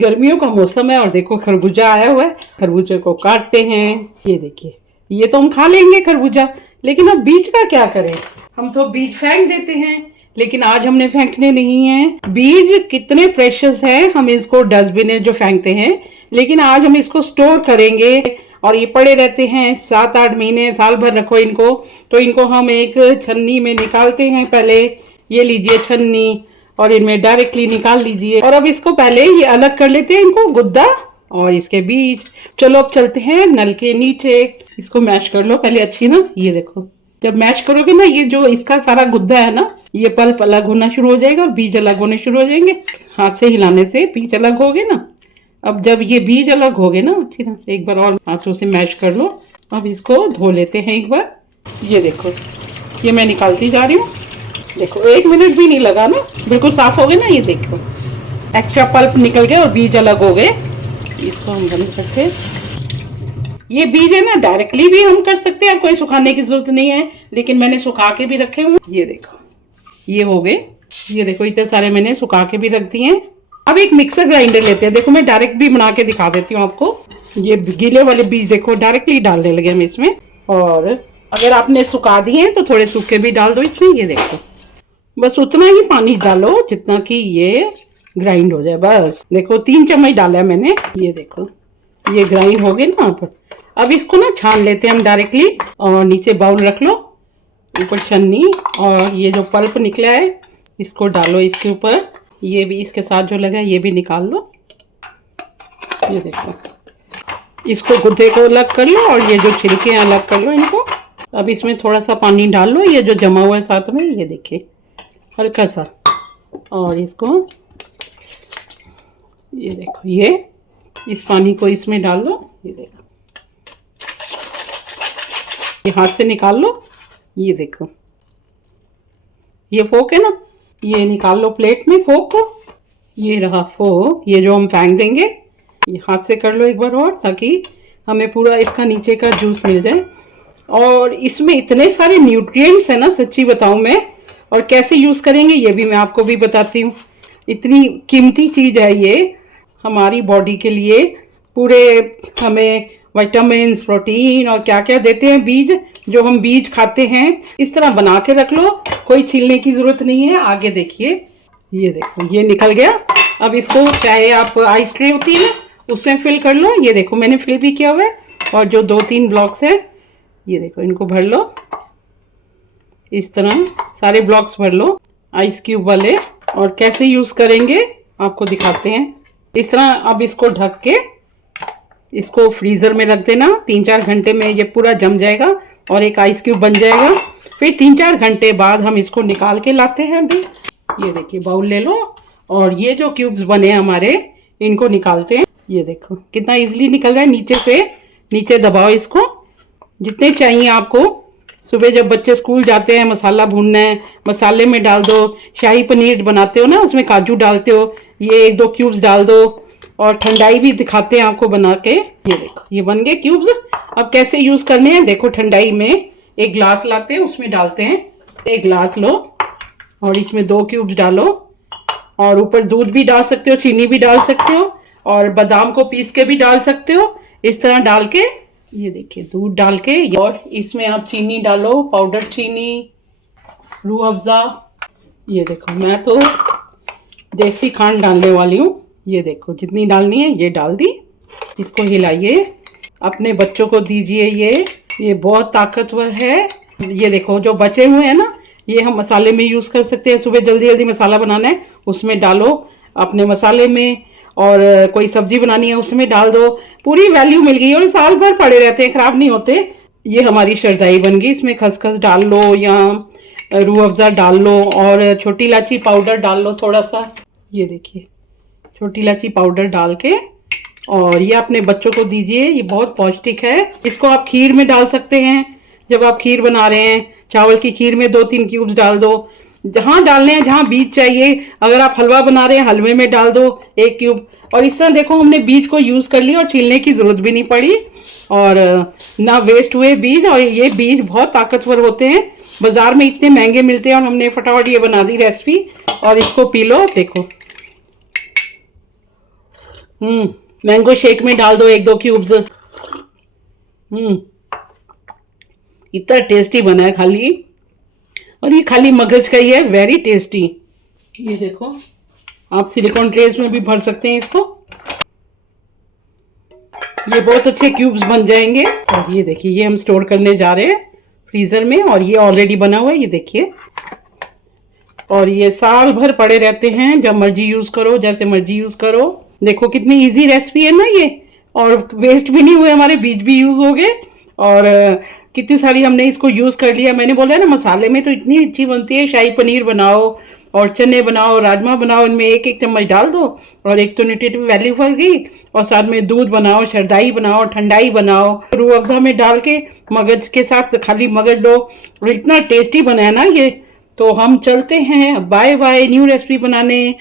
गर्मियों का मौसम है और देखो खरबूजा आया हुआ है। खरबूजे को काटते हैं। ये देखिए, ये तो हम खा लेंगे खरबूजा, लेकिन अब बीज का क्या करें? हम तो बीज फेंक देते हैं, लेकिन आज हमने फेंकने नहीं है। बीज कितने प्रेशियस है, हम इसको डस्टबिन में जो फेंकते हैं, लेकिन आज हम इसको स्टोर करेंगे और ये पड़े रहते हैं 7-8 महीने, साल भर रखो इनको। तो इनको हम एक छन्नी में निकालते हैं। पहले ये लीजिए छन्नी, और इनमें डायरेक्टली निकाल लीजिए। और अब इसको पहले ये अलग कर लेते हैं, इनको गुद्दा और इसके बीज। चलो अब चलते हैं नल के नीचे। इसको मैश कर लो पहले अच्छी ना। ये देखो, जब मैश करोगे ना, ये जो इसका सारा गुद्दा है ना, ये पल्प अलग होना शुरू हो जाएगा और बीज अलग होने शुरू हो जाएंगे। हाथ से हिलाने से बीज अलग हो गए ना। अब जब ये बीज अलग हो गए ना अच्छी ना, एक बार और हाथों से मैश कर लो। अब इसको धो लेते हैं एक बार। ये देखो, ये मैं निकालती जा रही हूँ। देखो 1 मिनट भी नहीं लगा ना, बिल्कुल साफ हो गए ना। ये देखो, एक्स्ट्रा पल्प निकल गए और बीज अलग हो गए। इसको हम बंद करते हैं। ये बीज है ना, डायरेक्टली भी हम कर सकते हैं, कोई सुखाने की जरूरत नहीं है, लेकिन मैंने सुखा के भी रखे हुए। ये देखो, ये हो गए। ये देखो, इतने सारे मैंने सुखा के भी रख दिए हैं। अब एक मिक्सर ग्राइंडर लेते हैं। देखो मैं डायरेक्ट भी बना के दिखा देती हूँ आपको। ये गीले वाले बीज देखो डायरेक्टली डालने लगे हम इसमें, और अगर आपने सुखा दिए हैं तो थोड़े सूखे भी डाल दो इसमें। ये देखो, बस उतना ही पानी डालो जितना कि ये ग्राइंड हो जाए। बस देखो 3 चम्मच डाला है मैंने। ये देखो, ये ग्राइंड हो गए ना। अब इसको ना छान लेते हैं हम डायरेक्टली, और नीचे बाउल रख लो, ऊपर छन्नी, और ये जो पल्प निकला है इसको डालो इसके ऊपर। ये भी इसके साथ जो लगा है ये भी निकाल लो। ये देखो, इसको गुद्दे को अलग कर लो और ये जो छिलके हैं अलग कर लो इनको। अब इसमें थोड़ा सा पानी डाल लो, ये जो जमा हुआ है साथ में, ये देखिए हल्का सा। और इसको, ये देखो, ये इस पानी को इसमें डाल लो। ये देखो, ये हाथ से निकाल लो। ये देखो, ये फोक है ना, ये निकाल लो प्लेट में फोक को। ये रहा फोक, ये जो हम फेंक देंगे। ये हाथ से कर लो एक बार और, ताकि हमें पूरा इसका नीचे का जूस मिल जाए। और इसमें इतने सारे न्यूट्रिएंट्स है ना, सच्ची बताऊं मैं। और कैसे यूज़ करेंगे ये भी मैं आपको भी बताती हूँ। इतनी कीमती चीज़ है ये हमारी बॉडी के लिए। पूरे हमें विटामिन्स, प्रोटीन और क्या क्या देते हैं बीज, जो हम बीज खाते हैं। इस तरह बना के रख लो, कोई छीलने की ज़रूरत नहीं है। आगे देखिए, ये देखो, ये निकल गया। अब इसको चाहे आप आइस ट्रे होती है ना, उससे फिल कर लो। ये देखो मैंने फिल भी किया हुआ है। और जो 2-3 ब्लॉक्स हैं, ये देखो, इनको भर लो। इस तरह सारे ब्लॉक्स भर लो आइस क्यूब वाले। और कैसे यूज़ करेंगे आपको दिखाते हैं। इस तरह अब इसको ढक के इसको फ्रीज़र में रख देना। 3-4 घंटे में ये पूरा जम जाएगा और एक आइस क्यूब बन जाएगा। फिर 3-4 घंटे बाद हम इसको निकाल के लाते हैं। अभी ये देखिए, बाउल ले लो और ये जो क्यूब्स बने हमारे, इनको निकालते हैं। ये देखो कितना इजीली निकल रहा है। नीचे से नीचे दबाओ इसको, जितने चाहिए आपको। सुबह जब बच्चे स्कूल जाते हैं, मसाला भूनना है, मसाले में डाल दो। शाही पनीर बनाते हो ना, उसमें काजू डालते हो, ये 1-2 क्यूब्स डाल दो। और ठंडाई भी दिखाते हैं आपको बना के। ये देखो, ये बन गए क्यूब्स। अब कैसे यूज़ करने हैं देखो। ठंडाई में एक ग्लास लाते हैं, उसमें डालते हैं। एक ग्लास लो और इसमें 2 क्यूब्स डालो। और ऊपर दूध भी डाल सकते हो, चीनी भी डाल सकते हो, और बादाम को पीस के भी डाल सकते हो। इस तरह डाल के, ये देखिए, दूध डाल के, और इसमें आप चीनी डालो, पाउडर चीनी, रूह अफ़ज़ा। ये देखो, मैं तो देसी खांड डालने वाली हूँ। ये देखो, जितनी डालनी है ये डाल दी। इसको हिलाइए, अपने बच्चों को दीजिए। ये बहुत ताकतवर है। ये देखो, जो बचे हुए हैं ना, ये हम मसाले में यूज़ कर सकते हैं। सुबह जल्दी जल्दी मसाला बनाना है, उसमें डालो अपने मसाले में। और कोई सब्जी बनानी है उसमें डाल दो। पूरी वैल्यू मिल गई और साल भर पड़े रहते हैं, ख़राब नहीं होते। ये हमारी शरदाई बन गई। इसमें खसखस डाल लो या रूह अफ़ज़ा डाल लो, और छोटी इलायची पाउडर डाल लो थोड़ा सा। ये देखिए, छोटी इलायची पाउडर डाल के, और ये अपने बच्चों को दीजिए। ये बहुत पौष्टिक है। इसको आप खीर में डाल सकते हैं। जब आप खीर बना रहे हैं, चावल की खीर में 2-3 क्यूब्स डाल दो। जहाँ डालने हैं, जहाँ बीज चाहिए। अगर आप हलवा बना रहे हैं, हलवे में डाल दो 1 क्यूब। और इस तरह देखो, हमने बीज को यूज़ कर लिया और छीलने की ज़रूरत भी नहीं पड़ी, और ना वेस्ट हुए बीज। और ये बीज बहुत ताकतवर होते हैं, बाज़ार में इतने महंगे मिलते हैं, और हमने फटाफट ये बना दी रेसिपी। और इसको पी लो। देखो, मैंगो शेक में डाल दो 1-2 क्यूब्स। इतना टेस्टी बना है खाली, और ये खाली मगज का ही है, वेरी टेस्टी। ये देखो, आप सिलिकॉन ट्रेस में भी भर सकते हैं इसको, ये बहुत अच्छे क्यूब्स बन जाएंगे। और ये देखिए, ये हम स्टोर करने जा रहे हैं फ्रीजर में, और ये ऑलरेडी बना हुआ है, ये देखिए। और ये साल भर पड़े रहते हैं, जब मर्जी यूज करो, जैसे मर्जी यूज करो। देखो कितनी इजी रेसिपी है ना ये, और वेस्ट भी नहीं हुए, हमारे बीज भी यूज हो गए, और कितनी सारी हमने इसको यूज कर लिया। मैंने बोला है ना, मसाले में तो इतनी अच्छी बनती है। शाही पनीर बनाओ और चने बनाओ, राजमा बनाओ, इनमें 1-1 चम्मच डाल दो, और एक तो न्यूट्रिटिव वैल्यू बढ़ गई, और साथ में दूध बनाओ, शरदाई बनाओ, ठंडाई बनाओ, रूह अफ़ज़ा में डाल के मगज के साथ खाली मगज लो, और इतना टेस्टी बना है ना ये। तो हम चलते हैं, बाय बाय न्यू रेसिपी बनाने।